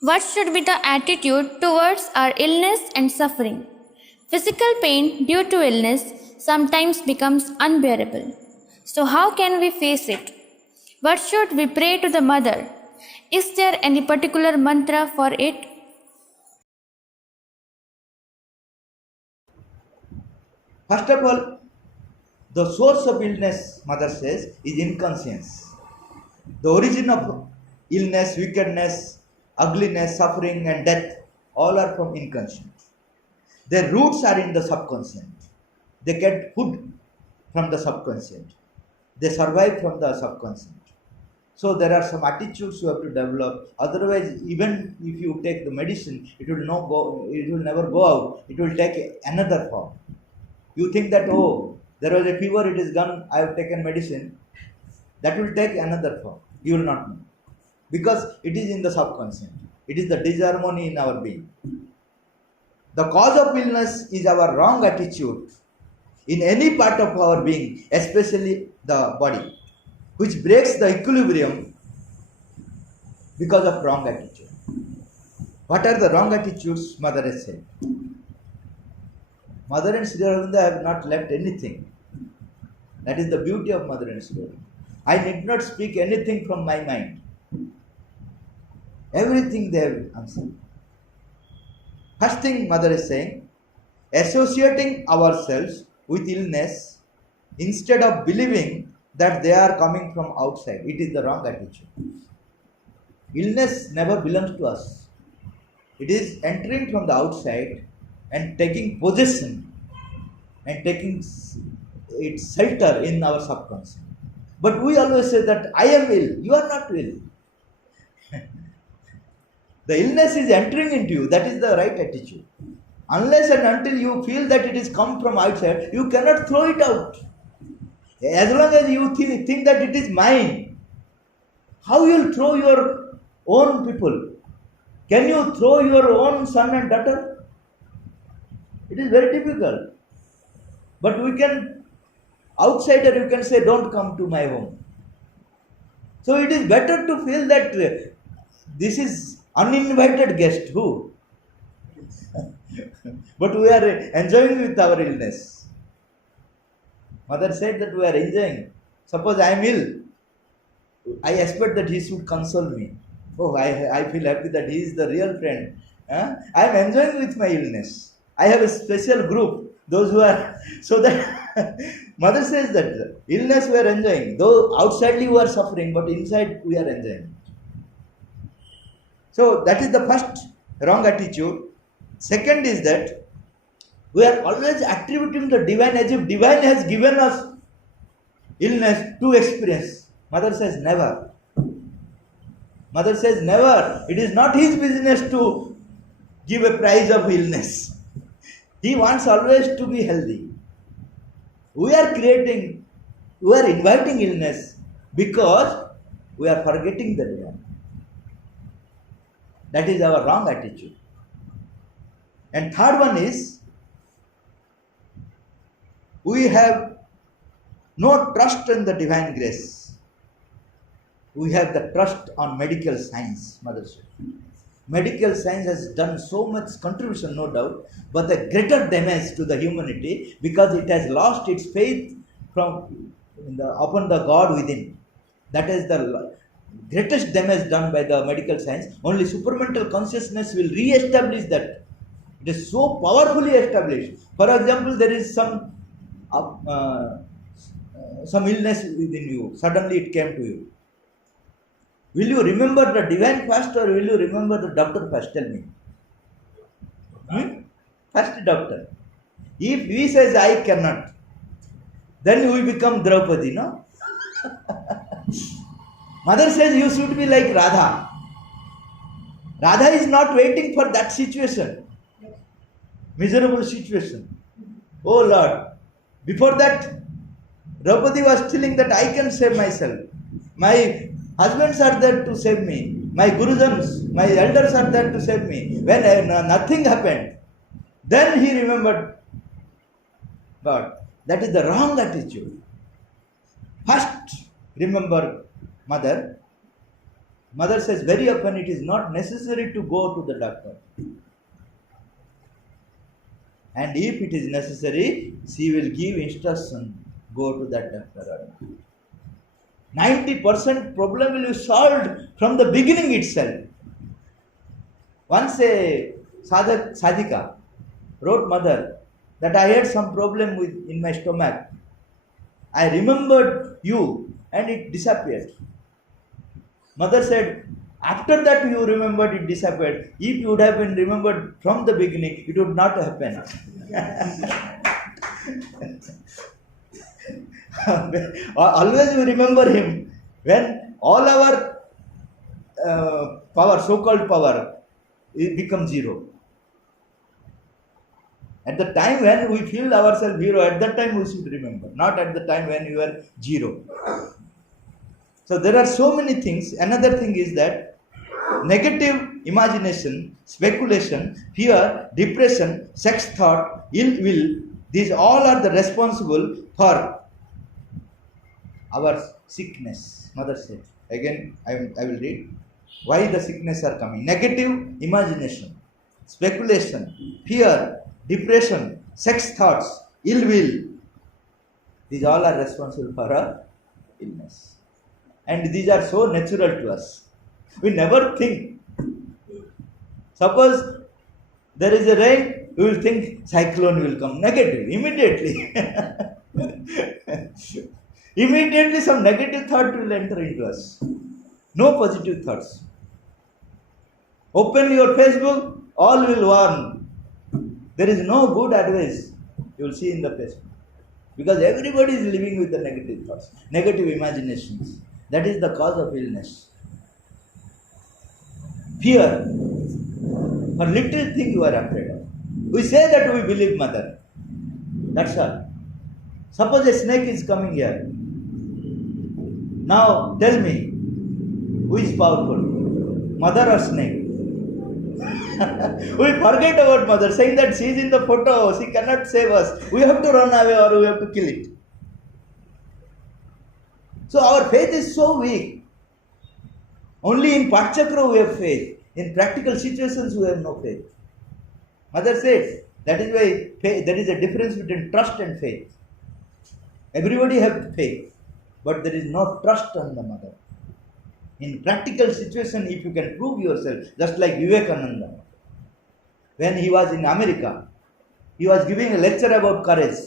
What should be the attitude towards our illness and suffering? Physical pain due to illness sometimes becomes unbearable. So, how can we face it? What should we pray to the mother? Is there any particular mantra for it? First of all, the source of illness, mother says, is inconscience. The origin of illness, wickedness, ugliness, suffering, and death all are from inconscient. Their roots are in the subconscient. They get food from the subconscient. They survive from the subconscient. So there are some attitudes you have to develop. Otherwise, even if you take the medicine, it will not go. It will never go out. It will take another form. You think that, oh, there was a fever, it is gone. I have taken medicine. That will take another form. You will not know because it is in the subconscient. It is the disharmony in our being. The cause of illness is our wrong attitude in any part of our being, especially the body, which breaks the equilibrium because of wrong attitude. What are the wrong attitudes? Mother has said. Mother and Sri Aurobindo have not left anything. That is the beauty of Mother and Sri Aurobindo. I need not speak anything from my mind. Everything they have answered. First thing Mother is saying, associating ourselves with illness instead of believing that they are coming from outside. It is the wrong attitude. Illness never belongs to us. It is entering from the outside and taking possession and taking its shelter in our subconscious. But we always say that I am ill. You are not ill. The illness is entering into you. That is the right attitude. Unless and until you feel that it is come from outside, you cannot throw it out. As long as you think that it is mine, how you will throw your own people? Can you throw your own son and daughter? It is very difficult. But we can, outsider, you can say, don't come to my home. So it is better to feel that this is uninvited guest. Who? But we are enjoying with our illness. Mother said that we are enjoying. Suppose I am ill. I expect that he should console me. Oh, I feel happy that he is the real friend. I am enjoying with my illness. I have a special group. Those who are, so that Mother says that illness we are enjoying. Though outsidely we are suffering, but inside we are enjoying. So that is the first wrong attitude. Second is that we are always attributing the divine as if divine has given us illness to experience. Mother says never. Mother says never. It is not his business to give a prize of illness. He wants always to be healthy. We are inviting illness because we are forgetting the divine. That is our wrong attitude. And third one is, we have no trust in the divine grace. We have the trust on medical science, Mother said. Medical science has done so much contribution, no doubt, but the greater damage to the humanity because it has lost its faith upon the God within. That is the greatest damage done by the medical science. Only supramental consciousness will re-establish that. It is so powerfully established. For example, there is some illness within you. Suddenly it came to you. Will you remember the divine first or will you remember the doctor first? Tell me. First doctor. If he says I cannot, then we become Draupadi, no? Mother says you should be like Radha. Radha is not waiting for that situation. Miserable situation. Oh Lord. Before that, Draupadi was telling that I can save myself. My husbands are there to save me. My gurujans, my elders are there to save me. When nothing happened, then he remembered God. That is the wrong attitude. First, remember Mother. Mother says very often it is not necessary to go to the doctor. And if it is necessary, she will give instruction, go to that doctor. 90% problem will be solved from the beginning itself. Once a sadhika wrote mother that I had some problem in my stomach. I remembered you and it disappeared. Mother said, after that you remembered it disappeared. If you would have been remembered from the beginning, it would not happen. Always we remember him when all our power, so-called power, it becomes zero. At the time when we feel ourselves hero, at that time we should remember, not at the time when you are zero. So there are so many things. Another thing is that negative imagination, speculation, fear, depression, sex thought, ill will, these all are the responsible for our sickness. Mother said. Again, I will read. Why the sickness are coming? Negative imagination, speculation, fear, depression, sex thoughts, ill will. These all are responsible for our illness. And these are so natural to us. We never think. Suppose there is a rain, we will think cyclone will come. Negative, immediately. Immediately some negative thought will enter into us. No positive thoughts. Open your Facebook, all will warn. There is no good advice you will see in the Facebook. Because everybody is living with the negative thoughts, negative imaginations. That is the cause of illness. Fear. For little thing you are afraid of. We say that we believe mother. That's all. Suppose a snake is coming here. Now tell me, who is powerful? Mother or snake? We forget about mother, saying that she is in the photo, she cannot save us. We have to run away or we have to kill it. So our faith is so weak. Only in Patchakra we have faith. In practical situations we have no faith. Mother says, that is why there is a difference between trust and faith. Everybody have faith, but there is no trust on the mother. In practical situation, if you can prove yourself, just like Vivekananda, when he was in America, he was giving a lecture about courage.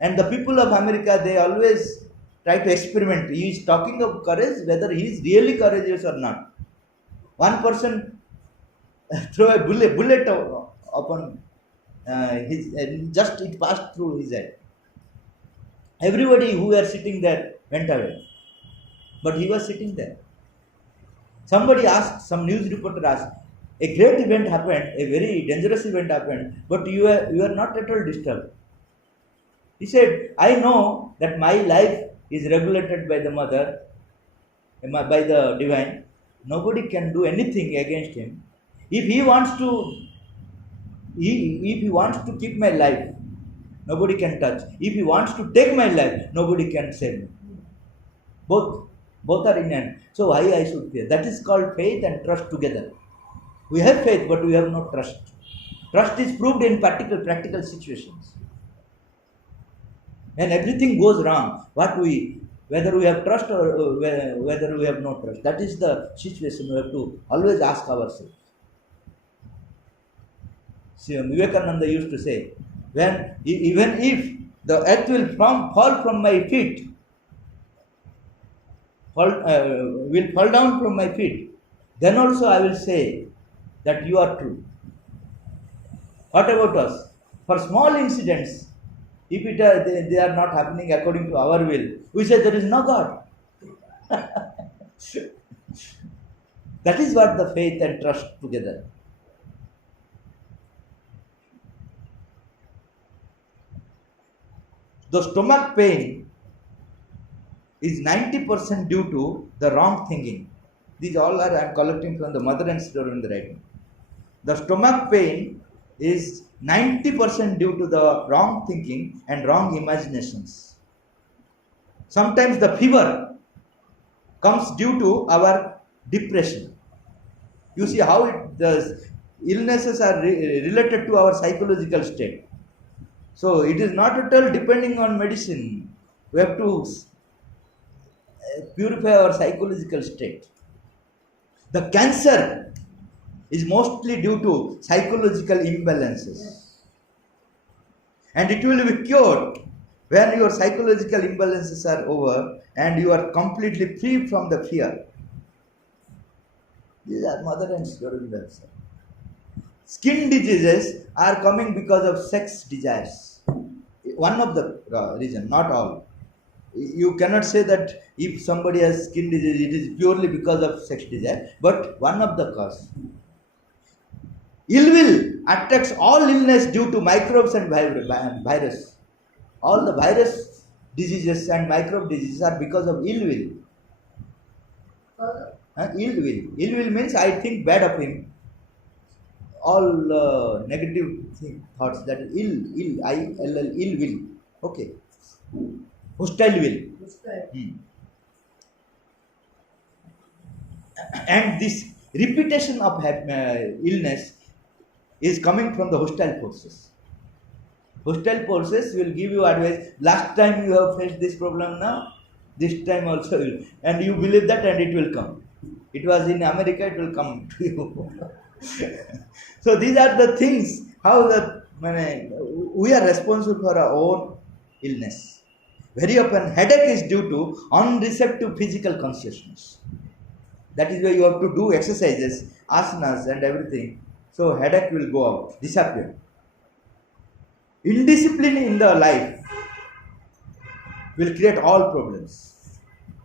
And the people of America, they always try to experiment. He is talking of courage, whether he is really courageous or not. One person threw a bullet upon his, just it passed through his head. Everybody who were sitting there went away. But he was sitting there. Somebody asked, some news reporter asked, a great event happened, a very dangerous event happened, but you are not at all disturbed. He said, I know that my life is regulated by the mother, by the divine. Nobody can do anything against him. If he wants to keep my life, nobody can touch. If he wants to take my life, nobody can save me. Both are in hand. So why I should fear? That is called faith and trust together. We have faith, but we have no trust. Trust is proved in practical situations. When everything goes wrong, whether we have trust or whether we have no trust, that is the situation we have to always ask ourselves. See, Vivekananda used to say, even if the earth will fall from my feet, will fall down from my feet, then also I will say that you are true. What about us? For small incidents, if they are not happening according to our will, we say there is no God. That is what the faith and trust together. The stomach pain is 90% due to the wrong thinking. These all are I am collecting from the mother and sister in the writing. The stomach pain is 90% due to the wrong thinking and wrong imaginations. Sometimes the fever comes due to our depression. You see how the illnesses are related to our psychological state. So it is not at all depending on medicine. We have to purify our psychological state. The cancer is mostly due to psychological imbalances. And it will be cured when your psychological imbalances are over and you are completely free from the fear. These are mother and children themselves. Skin diseases are coming because of sex desires. One of the reason, not all. You cannot say that if somebody has skin disease, it is purely because of sex desire, but one of the cause. Ill will attracts all illness due to microbes and virus. All the virus diseases and microbe diseases are because of ill will. Ill will. Ill will means I think bad of him. All negative thoughts, that is ill, I-L-L, ill will. Okay. Hostile will. And this repetition of illness is coming from the hostile forces. Hostile forces will give you advice. Last time you have faced this problem, now this time also will. And you believe that and it will come. It was in America, it will come to you. So these are the things, how we are responsible for our own illness. Very often headache is due to unreceptive physical consciousness. That is why you have to do exercises, asanas and everything. So headache will go out, disappear. Indiscipline in the life will create all problems.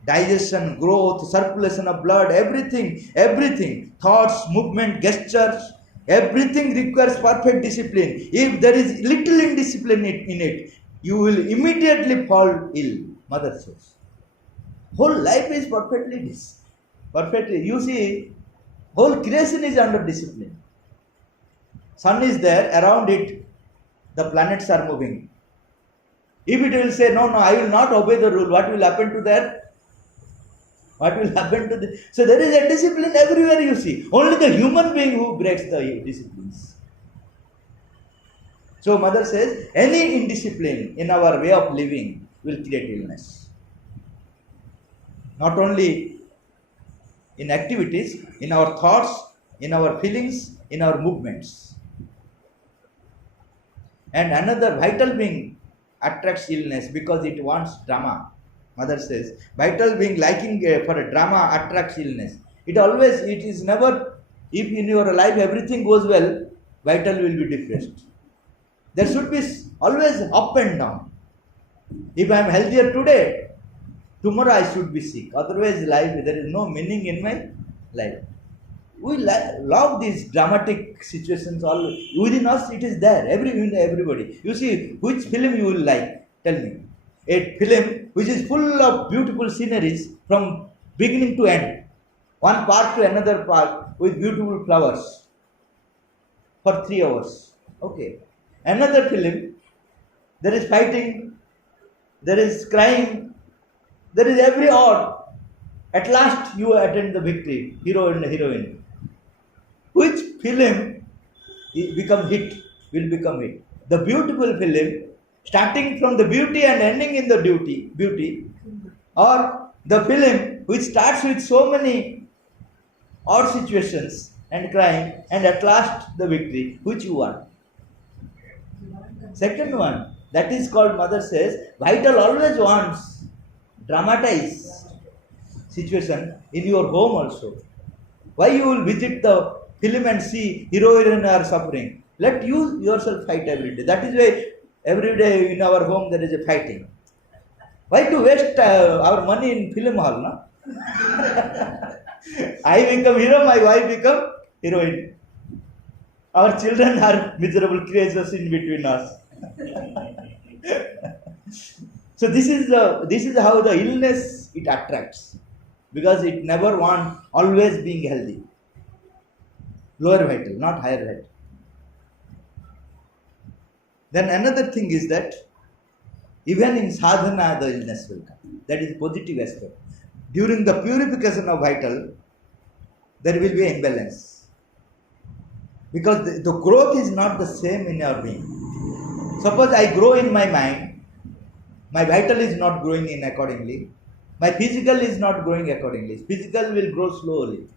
Digestion, growth, circulation of blood, everything, thoughts, movement, gestures, everything requires perfect discipline. If there is little indiscipline in it, you will immediately fall ill, mother says. Whole life is perfectly. You see, whole creation is under discipline. Sun is there, around it, the planets are moving. If it will say, no, I will not obey the rule, what will happen to that? What will happen to the... So there is a discipline everywhere you see. Only the human being who breaks the disciplines. So mother says, any indiscipline in our way of living will create illness. Not only in activities, in our thoughts, in our feelings, in our movements. And another vital being attracts illness because it wants drama. Mother says, vital being liking for a drama attracts illness. It is never, if in your life everything goes well, vital will be depressed. There should be always up and down. If I am healthier today, tomorrow I should be sick. Otherwise, there is no meaning in my life. We love these dramatic situations. All within us, it is there. Everybody. You see, which film you will like? Tell me. A film which is full of beautiful sceneries from beginning to end. One part to another part with beautiful flowers for 3 hours. Okay. Another film, there is fighting, there is crying, there is every odd. At last you attain the victory, hero and heroine. Which film will become hit? The beautiful film, starting from the beauty and ending in the beauty, or the film which starts with so many odd situations and crying, and at last the victory. Which you want? Second one. That is called, mother says, vital always wants dramatized situation in your home also. Why you will visit the film and see hero and are suffering? Let you yourself fight every day. That is why every day in our home there is a fighting. Why to waste our money in film hall? No? I become hero, my wife become heroine. Our children are miserable creatures in between us. So this is how the illness it attracts, because it never wants always being healthy. Lower vital, not higher vital. Then another thing is that even in sadhana the illness will come. That is positive aspect. During the purification of vital, there will be imbalance. Because the growth is not the same in our being. Suppose I grow in my mind, my vital is not growing in accordingly, my physical is not growing accordingly. Physical will grow slowly.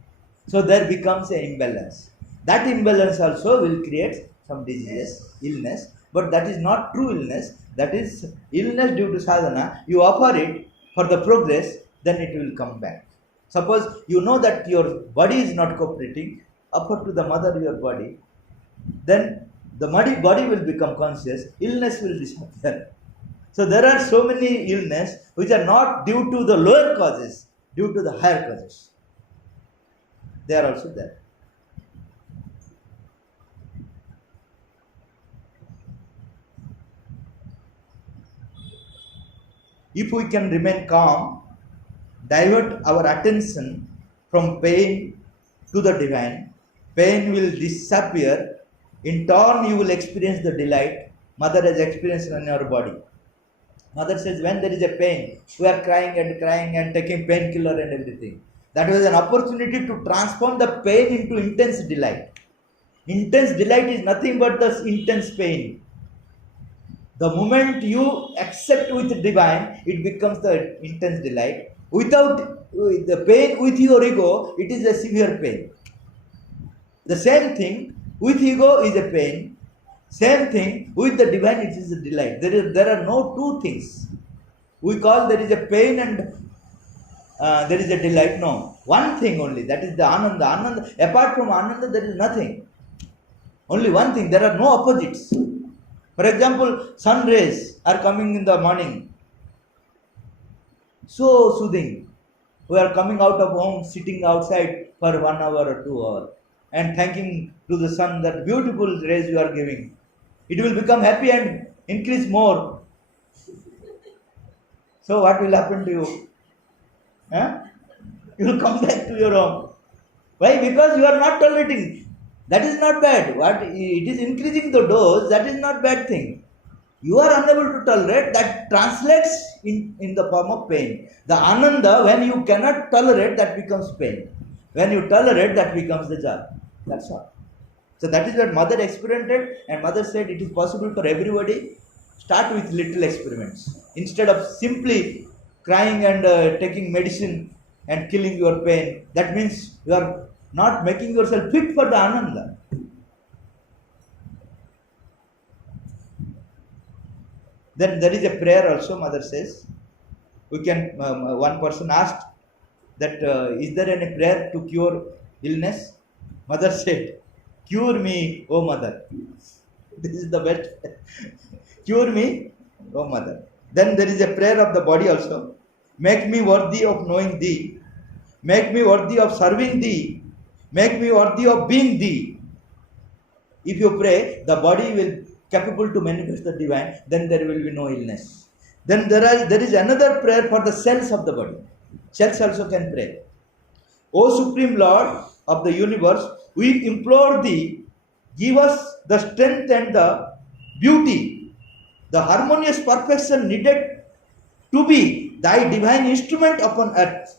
So there becomes an imbalance. That imbalance also will create some diseases, illness, but that is not true illness. That is illness due to sadhana. You offer it for the progress, then it will come back. Suppose you know that your body is not cooperating, offer to the mother your body, then the body will become conscious, illness will disappear. So there are so many illness which are not due to the lower causes, due to the higher causes. They are also there. If we can remain calm, divert our attention from pain to the divine, pain will disappear. In turn, you will experience the delight Mother has experienced in your body. Mother says, when there is a pain, we are crying and taking painkiller and everything. That was an opportunity to transform the pain into intense delight. Intense delight is nothing but the intense pain. The moment you accept with divine, it becomes the intense delight. Without the pain with your ego, it is a severe pain. The same thing with ego is a pain. Same thing with the divine, it is a delight. There are no two things. We call there is a pain and there is a delight. No, one thing only. That is the ananda. Ananda. Apart from ananda, there is nothing. Only one thing. There are no opposites. For example, sun rays are coming in the morning. So soothing. We are coming out of home, sitting outside for 1 hour or 2 hours, and thanking to the sun that beautiful rays you are giving. It will become happy and increase more. So what will happen to you? Huh? You will come back to your home. Why? Because you are not tolerating. That is not bad. What it is increasing the dose, that is not bad thing. You are unable to tolerate, that translates in the form of pain. The ananda, when you cannot tolerate, that becomes pain. When you tolerate, that becomes the joy. That's all. So that is what mother experimented, and mother said it is possible for everybody. Start with little experiments. Instead of simply crying and taking medicine and killing your pain, that means you are not making yourself fit for the ananda. Then there is a prayer also, mother says. We can, one person asked that, is there any prayer to cure illness? Mother said, cure me, O mother. This is the best. Cure me, O mother. Then there is a prayer of the body also. Make me worthy of knowing thee. Make me worthy of serving thee. Make me worthy of being thee. If you pray, the body will capable to manifest the divine, then there will be no illness. Then there is another prayer for the cells of the body. Cells also can pray. O Supreme Lord of the universe, we implore thee, give us the strength and the beauty, the harmonious perfection needed to be thy divine instrument upon earth.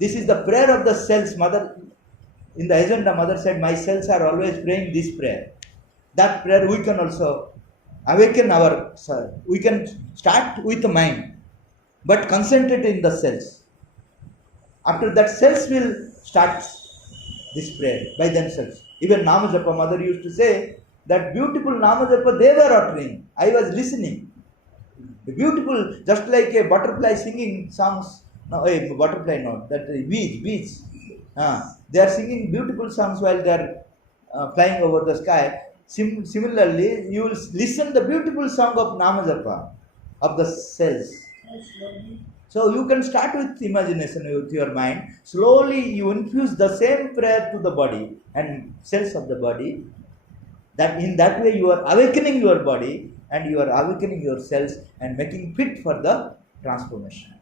This is the prayer of the cells. Mother, in the agenda, mother said, my cells are always praying this prayer. That prayer we can also awaken our soul. We can start with the mind, but concentrate in the cells. After that, cells will start this prayer by themselves. Even Namajapa, mother used to say that beautiful Namajapa they were uttering. I was listening. Beautiful, just like a butterfly singing songs. No, a butterfly not. That bees. They are singing beautiful songs while they are flying over the sky. Similarly, you will listen the beautiful song of Namajapa of the cells. So you can start with imagination with your mind. Slowly you infuse the same prayer to the body and cells of the body. That in that way you are awakening your body and you are awakening your cells and making fit for the transformation.